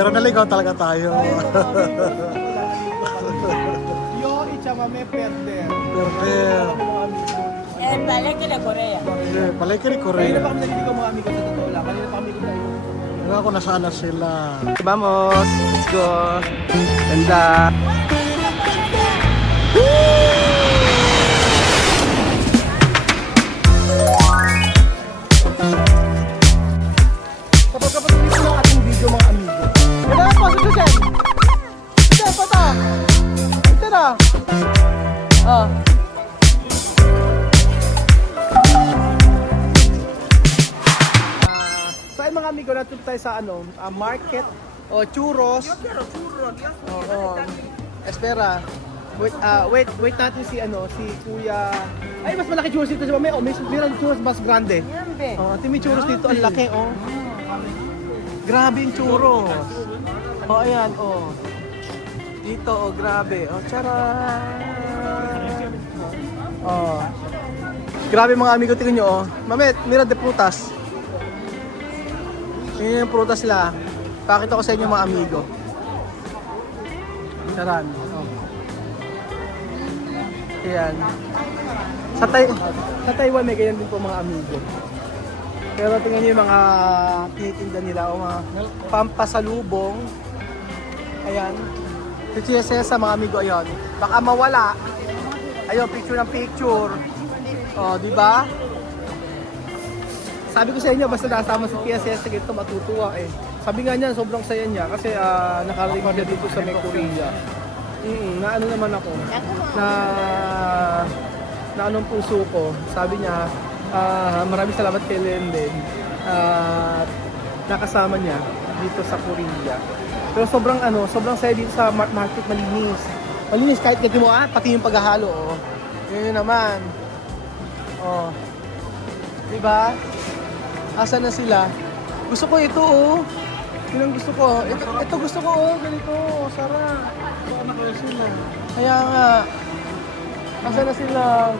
Pero naligaw talaga tayo. Yo y chamame perder. Perder. El Palenque de Corea. Palengke ni Kanina Korea. pa kami naliligaw mga amigo sa totoo lang. Kanina pa kami naliligaw. Ewan ko nasaan na sila. Vamos, let's go. Ganda. Kapag dito ng ating video mga amigo. Kailangan po, Susan. Susan, pata. Ito na. Ah. So ay mga amigo, natin tayo sa market o churros. Oo. Espera. Wait natin si Kuya. Ay, mas malaki churros dito sa may mayroon churros mas grande. Oh, may churros dito ang laki oh. Grabe yung churros. Oh, ayan oh. Dito oh, grabe. Oh, charan. Oh. Grabe mga amigo, tingnan nyo oh. Mamet, mira de prutas. Yan yung prutas nila. Pakita ko sa inyo mga amigo. Charan. Oh. Ayan. Sa Taiwan may ganyan din po mga amigo. Pero tingnan nyo yung mga tinitinda nila o mga pampasalubong. Ayan. Picture sa mga amigo, ayun. Baka mawala. Ayun, picture ng picture. O, di ba? Sabi ko sa inyo, basta nasama si PSS sa ganito, matutuwa eh. Sabi nga niya, sobrang saya niya kasi nakarating siya dito sa May Korea. Na ano naman ako, na anong puso ko. Sabi niya, maraming salamat kay Lenden nakasama niya dito sa Korea. Pero sobrang saya dito sa market, malinis. Malinis kahit mo pati yung paghahalo oh. Yun naman. Oh. Diba? Asa na sila? Gusto ko ito oh. Yun ang gusto ko. Ito gusto ko oh, ganito. Sarap. Kaya nga. Asa na sila?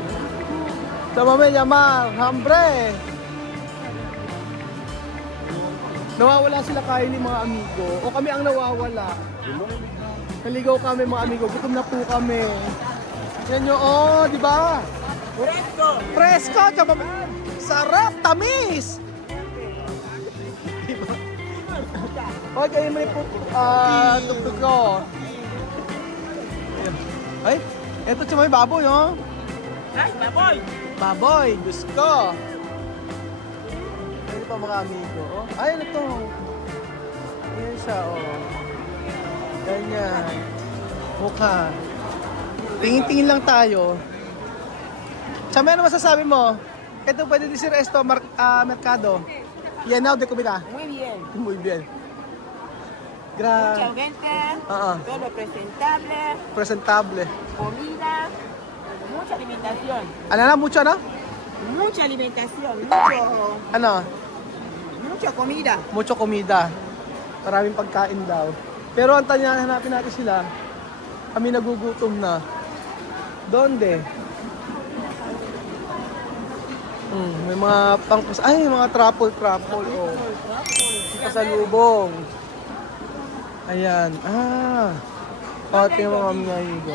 Tamame Yamar, hambre. Nawawala sila kayo ni mga amigo. O kami ang nawawala. Naligaw kami mga amigo. Gutom na po kami. Yan nyo, oh, di ba? Fresco. Fresco, tamame. Sarap, tamis. Diba? Okay, may po, tugtog ko. Ay, eto siya may baboy, oh. Ay, baboy. Baboy, gusto. Ano pa mga amigo, oh. Ay, ano to? Ayan siya, oh. Ganyan. Mukha. Tingin-tingin lang tayo. Chame, ano masasabi mo? Ito pwede decir esto, mercado. Llenado de comida. Muy bien. Muy bien. Mucha gente. Todo presentable. Presentable. Comida. Mucha alimentación. Ano na, mucho na? Mucha alimentación. Ano? Mucha comida. Mucho comida. Maraming pagkain daw. Pero ang hanapin natin sila, kami nagugutom na. Donde? May mga mga truffle oh. Pasalubong. Ayan. Pati yung mga amigo.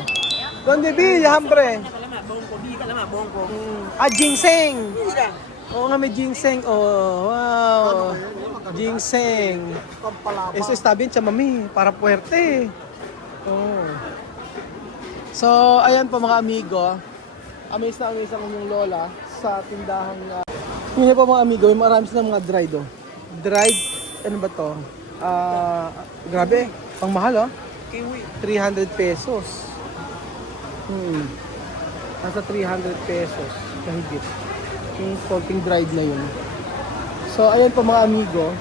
Donde billa, hambre? Ginseng. Oo nga, may ginseng. Oh, wow. Ginseng. Eso está bien, chamami. Para puwerte. Oh. So, ayan po mga amigo. Amaze na amaze ang inyong lola sa tindahang yun po mga amigo, may marami silang mga dried oh. Dried, ano ba to? Grabe, pang mahal oh. Kiwi. 300 pesos. Nasa 300 pesos kahigit. Yung salting dried na yun. So ayan po mga amigo.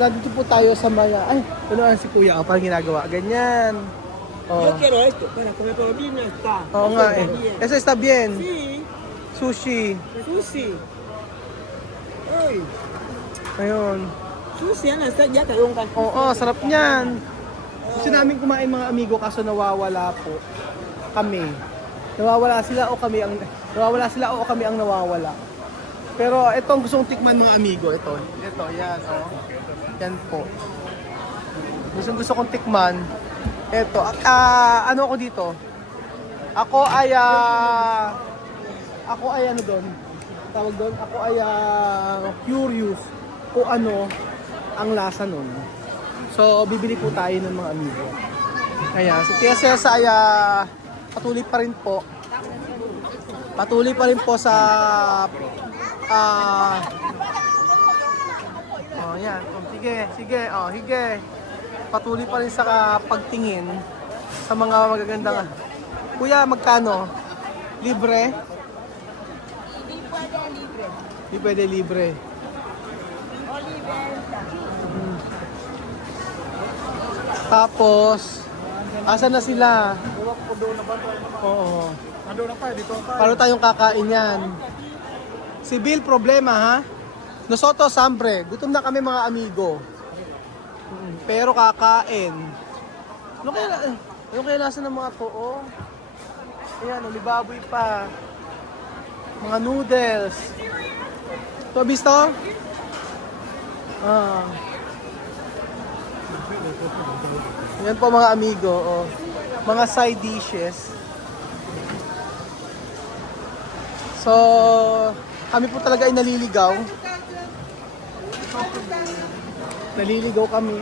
Nandito po tayo sa mga, ay, ano si kuya, parang ginagawa. Ganyan. Oh. Yo quiero esto. Para comer por mí no está. Oo nga eh. Eso está bien. Sí. Sushi. Sushi. Uy. Ayun. Sushi, ano, ya te doy un café. Oo, sarap niyan. Gusto namin kumain mga amigo kaso nawawala po kami. Nawawala sila o kami ang nawawala. Pero ito ang gustong tikman mga amigo, ito. Ito, yan, oh. Yan po. Gusto kong tikman. Eto, ano ako dito? Ako ay ano doon? Tawag doon? Ako ay curious kung ano ang lasa nun. So, bibili po tayo ng mga amigo. Kaya, si Tia Cesa ay patuloy pa rin po sa yan. Sige. Patuloy pa rin sa pagtingin sa mga magagandang. Kuya, magkano? Libre? Hindi pwede libre. Tapos, asan na sila? Oo. Nandun na tayo, dito tayo. Paano tayong kakain yan? Si Bill, problema ha? Nosotros, hambre. Gutom na kami mga amigo. Pero kakain. Ano kaya lasa ng mga to? Oh? Ayan, libaboy pa. Mga noodles. Ito, bisto? Yan po mga amigo. Oh. Mga side dishes. So, kami po talaga ay naliligaw. Naliligaw kami.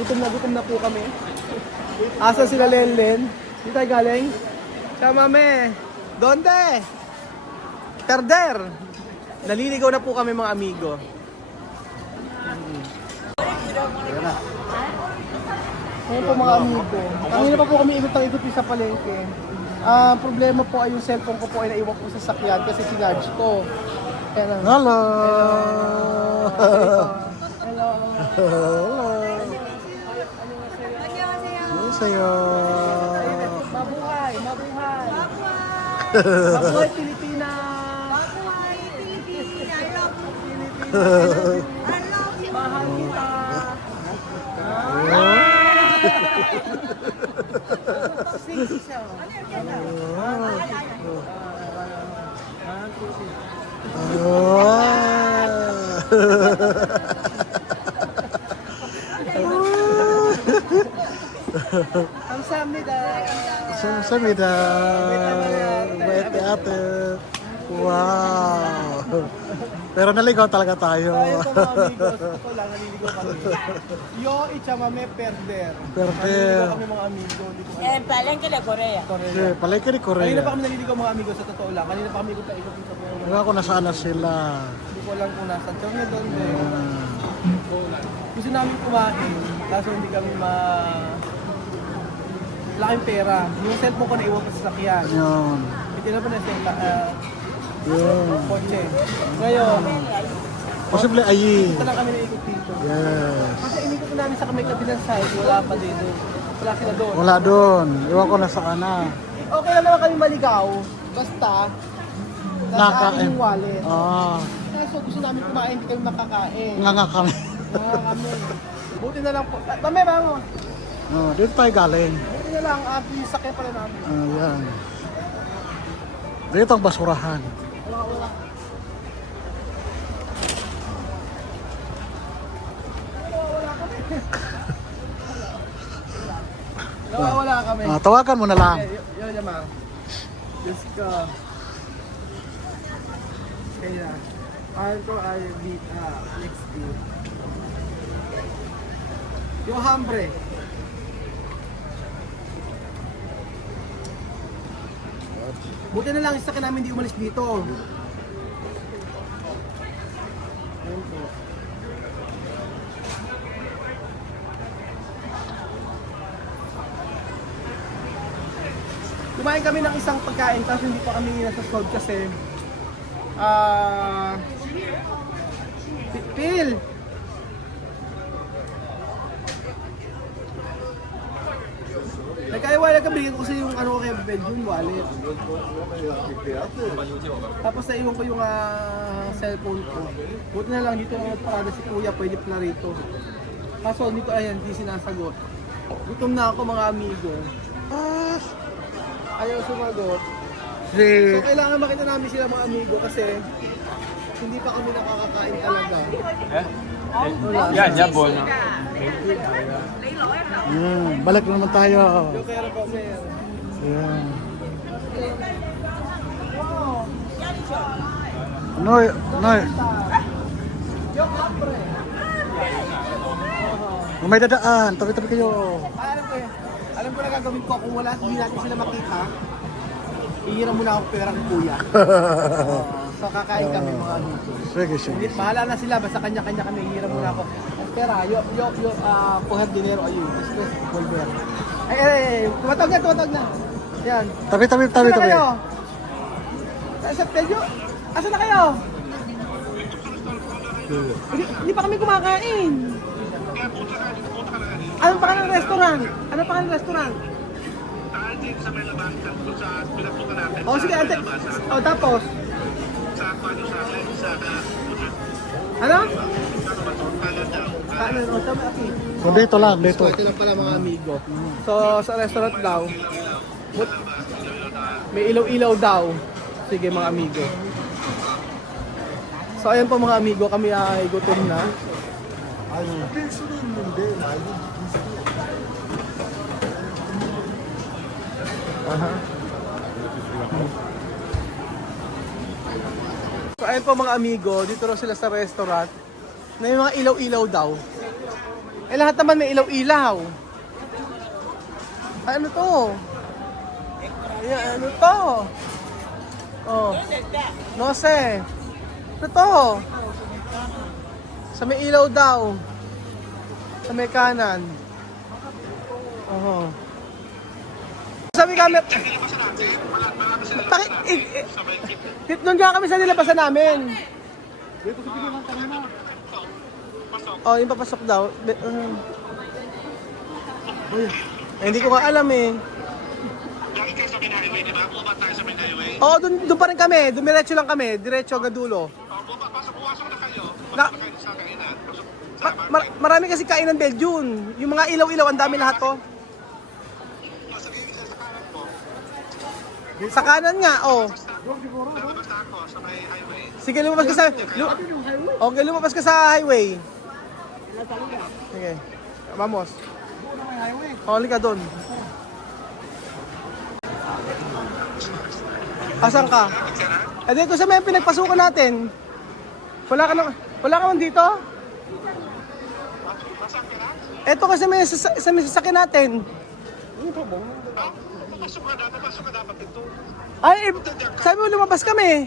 Gutom na po kami. Asa sila Lenlen? Dito tayo galing? Siya mame. Donde? Perder. Naliligaw na po kami mga amigo. Ngayon po mga amigo. Kanina pa po kami ikot sa palengke. Problema po ay yung cellphone ko po ay naiwan po sa sakyan kasi sinarge ko. Kaya lang. Hello! Hello. Hello! Sa'yo. Mabuhay! Mabuhay Pilipinas! Mahal kita! 감사합니다. 감사합니다. Bait ate. Wow. Pero naligaw talaga tayo. Ayun po mga amigos, ito lang, naliligaw kami. Yo ichamame perder. Naliligaw kami mga amigo. Palengke de Korea. Kasi palengke ni Kanina Korea. pa kami naliligaw mga amigo sa totoo lang. Kanina pa kami ikot-ikot sa buong. Ewan ko nasaan na sila. Hindi ko alam kung nasa Chongya doon. Gusto namin kumain, kaso hindi kami wala kaming pera. Yung cellphone ko naiwan pa sa sakyan. Yun. Hindi na pa na sa Yun. kotse. Ngayon, Posible ayi. ito lang kami naikot dito. Yes. Kasi inikot ko namin sa kamay kabilang side, wala pa dito. Wala sila doon. Wala doon. Ewan ko nasaan na. Okay lang naman kami maligaw, basta nasa Naka- akin yung wallet. Ah. So gusto namin kumain, hindi kami makakain. Nga kami. Kami. Buti na lang po. Tame bango. Oh, dito tayo galing. Buti na lang, yung sakyan pala namin. Ayan. Dito ang basurahan. Wala. Nawawala kami. Tawagan mo na lang. Yun naman. Diyos ko. Kaya, mahal ko ay next year. Yung hambre. Buti na lang, isa ka namin hindi umalis dito. Ayun po. Kumain kami ng isang pagkain kasi hindi pa kami nasa solve kasi Phil! Nagkaiwala ka, bigyan ko kasi yung ano kay Belgium wallet. Tapos naiwan ko yung cellphone ko. Buti na lang dito parada si Kuya, pwede pala rito. Kaso dito ayan, hindi sinasagot. Gutom na ako mga amigo. Ayaw sumagot. So kailangan makita namin sila mga amigo kasi hindi pa kami nakakakain talaga. Ya, ya, bueno. Balik na naman tayo. Pero po, sir. Ayan. Noy, Noy. May dadaan, tabi-tabi kayo. Alam ko na gagawin ko kung wala, hindi natin sila makita. Ihiram muna ako pera ng kuya. So kakain kami mga dito. Sige, sige. Bahala na sila, basta kanya-kanya kami, hiram muna ako. Ang pera, puhat dinero ayun. Después, volver. Tumatawag na. Yan. Tabi-tabi, Asan na tabi-tabi. kayo? Sa Pedro? Asan na kayo? Hindi pa kami kumakain. Ano pa ng restaurant? Oh, sige, ante. Oh, tapos? Ano? Kanan, oh, tama, okay. So, dito lang, dito. So, ito lang pala mga amigo. So, sa restaurant daw, may ilaw-ilaw daw. Sige mga amigo. So, ayan po mga amigo, kami ay gutom na. So, ayan po mga amigo, dito raw sila sa restaurant. Na yung mga ilaw-ilaw daw. Eh lahat naman may ilaw-ilaw. Ay, ano to? Ayan, ano to? Oh. No sé. Ano to? Sa may ilaw daw. Sa may kanan. Oh. Sabi kami, bakit? Doon nga kami sa nilabasan namin. Oh, yung papasok daw. Hindi ko nga alam eh. Oo, doon pa rin kami. Dumiretso lang kami. Diretso hanggang dulo. Marami kasi kainan Belgium. Yung mga ilaw-ilaw, ang dami lahat to. Sa kanan nga, oh. Sige, lumabas ka sa... Okay, lumabas ka sa highway. Sige. Vamos. Huli ka doon. Asan ka? Eh dito sa may pinagpasukan natin. Wala ka nang dito? Eto kasi may sasakyan natin. Pasok ka dapat dito. Ay, sabi mo lumabas kami.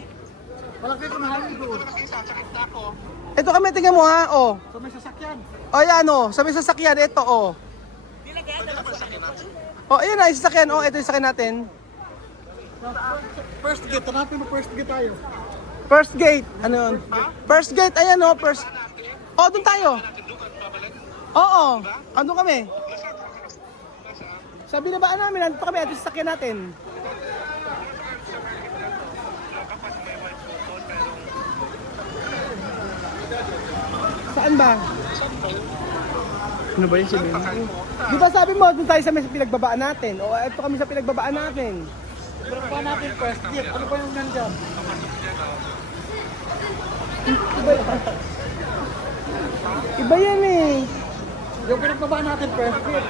Walang kayo na halin doon. Sasakit na ako. Ito kami, tingnan mo ha, oh. So, may sasakyan. O yan, oh. Sa may sasakyan, ito, oh. Oh, ayun na, yung sasakyan. Oh, ito yung sasakyan natin. First gate, hanapin mo first gate tayo. First gate. Ano yun? First gate, ayan, oh. First. Oh, doon tayo. Oo, andun kami. Sa binabaan namin, nandito kami, ito yung sasakyan natin. Saan ba? Ano ba yung sabihin mo? Di ba sabi mo, doon tayo sa may pinagbabaan natin? O ito kami sa pinagbabaan natin. Pero pa natin first gate. Ano pa yung nandyan? Iba yan eh. Yung pinagbaba natin first gate.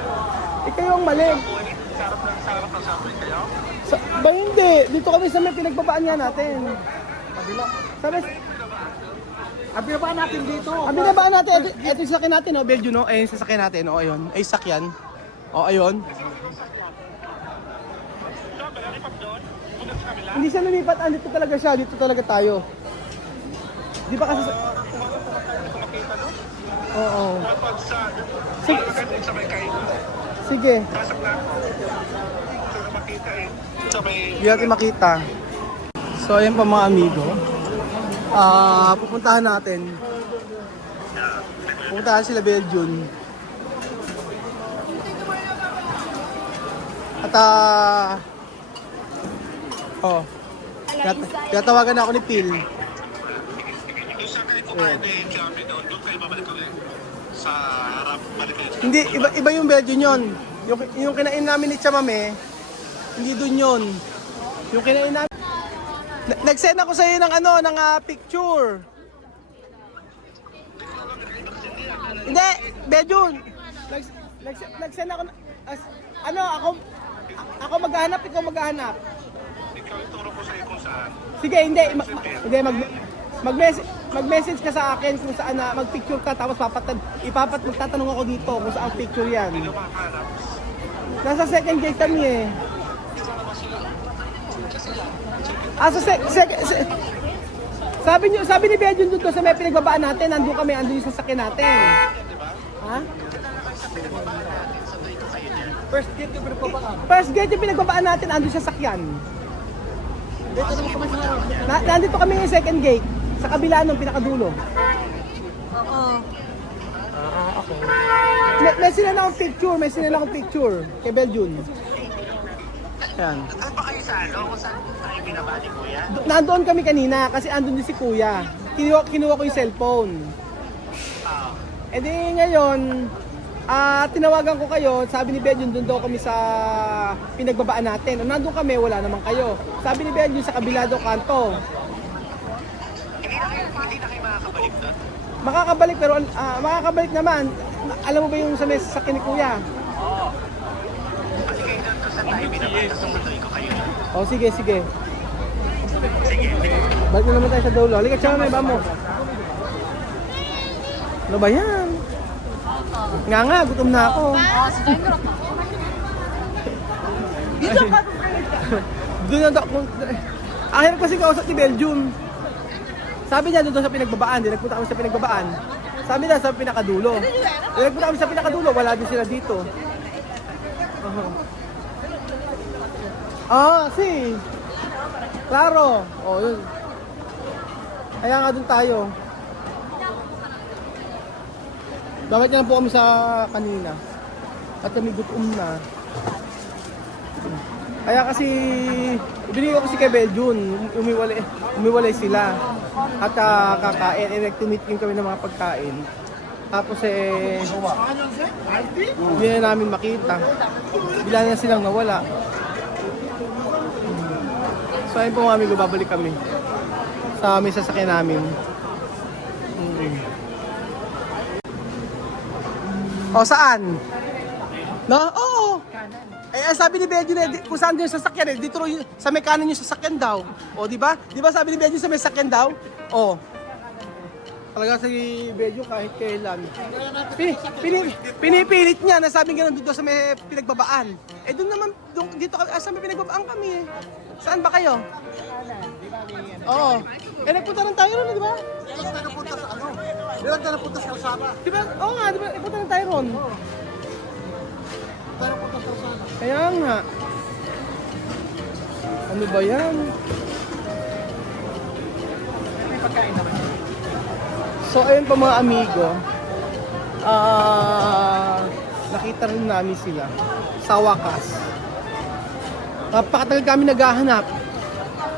Ikaw yung mali. Ba hindi? Dito kami sa may pinagbabaan nga natin. Kabila. Sabi, Abi ba natin dito? Abi na ba natin? Ito yung sasakyan natin, oh, Belgium, no? Ayun, sasakyan natin, oh, ayun. Ay, sasakyan. Oh, ayun. Hindi siya lumipat, dito talaga siya, dito talaga tayo. Di ba kasi... Oo. Sige. Sige. Hindi natin makita. So, ayan pa mga amigo. Pupuntahan natin. Pupuntahan sila Belgium. At tinatawagan na ako ni Phil. Sa harap, balik kayo. Hindi, iba yung Belgium yun. Yung kinain namin ni Chamame, hindi dun yun. Yung kinain namin... Nag-send ako sa'yo ng picture. Hindi, Belgium. Nag-send ako, ano, ako maghahanap, ikaw maghahanap. Ikaw yung turo ko sa'yo kung saan. Sige, hindi, mag-message ka sa akin kung saan na mag-picture ka, tapos magtatanong ako dito kung saan picture yan. Hindi ko makahanap. Nasa second gate kami eh. Sabi ni Bejun doon sa may pinagbabaan natin, andun yung sasakyan natin. Ha? First gate yung pinagbabaan. First gate yung pinagbabaan natin, andun yung sasakyan. Dito naman kami sa harap. Nandito kami yung second gate, sa kabila nung pinakadulo. May sinala akong picture kay Beljun. Ayan. Ano ba kayo sa ano? Kung saan tayo binaba ni Kuya? Nandoon kami kanina kasi andun din si Kuya. Kinuha ko yung cellphone. E di ngayon, tinawagan ko kayo, sabi ni Beljun doon daw kami sa pinagbabaan natin. Nandun kami, wala naman kayo. Sabi ni Beljun sa kabila daw kanto. Hindi na kayo makakabalik doon? Makakabalik pero makakabalik naman. Alam mo ba yung sa sasakyan ni Kuya? Kasi kayo doon kung saan tayo binaba, tapos sumunduin ko kayo. Oh, sige. Balik na naman tayo sa dulo. Halika, tsaka may ba mo? Ano ba yan? Nga, gutom na ako. Dito ka. Doon na ako. Ahir kasi kausap ni Beljun. Sabi niya doon sa pinagbabaan, nagpunta kami sa pinagbabaan. Sabi niya sa pinakadulo. Nagpunta kami sa pinakadulo, wala din sila dito. Si Claro. Oh, yun. Kaya nga doon tayo. Bakit na po kami sa kanina. At kami gutom na. Kaya kasi binigyan ko kasi kay Beljun, umiwalay sila. At kakain, nag-meeting kami ng mga pagkain. Tapos hindi na namin makita. Bila na silang nawala. So ayun po mga amigo, babalik kami sa may sasakyan namin. O saan? No? Oo. Sabi ni Beljun kung saan din yung sasakyan dito sa may kanan yung sasakyan daw. O di ba? Di ba sabi ni Beljun sa may sasakyan daw? O. Talaga si Beljun kahit kailan. Pinipilit niya na sabi nga doon sa may pinagbabaan. Doon naman dito sa may pinagbabaan kami eh. Saan ba kayo? Oo. Nagpunta rin tayo ron, di ba? Di lang tayo napunta sa ano? Di lang tayo napunta sa kalsada. Di ba? Oo nga, di ba? Nagpunta rin tayo ron. Tayo napunta sa kalsada. Kaya nga. Ano ba yan? May pagkain naman. So ayun pa mga amigo. Nakita rin namin sila sa wakas. Napakatagal kami naghahanap.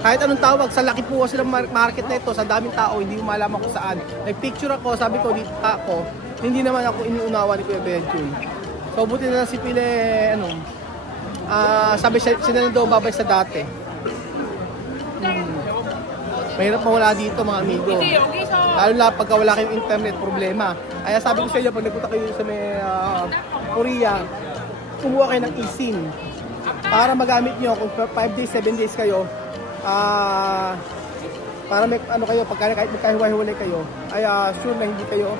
Kahit anong tawag, sa laki po sila market na ito, sa daming tao, hindi mo malaman kung saan. Nag-picture ako, sabi ko dito ako, hindi naman ako iniunawa ni Kuya Beljun. So buti na lang si Pile, sabi sila na daw babay sa dati. Mahirap mawala dito mga amigo. Lalo na pagka wala kayong internet, problema. Kaya sabi ko sa inyo, pag nagpunta kayo sa may Korea, kumuha kayo ng eSIM. Para magamit nyo, kung 5 days, 7 days kayo, para may ano kayo, kahit magkahiwa-hiwalay kayo, ay sure na hindi kayo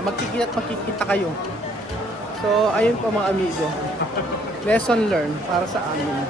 magkikita kayo. So, ayun po mga amigo. Lesson learned para sa amin.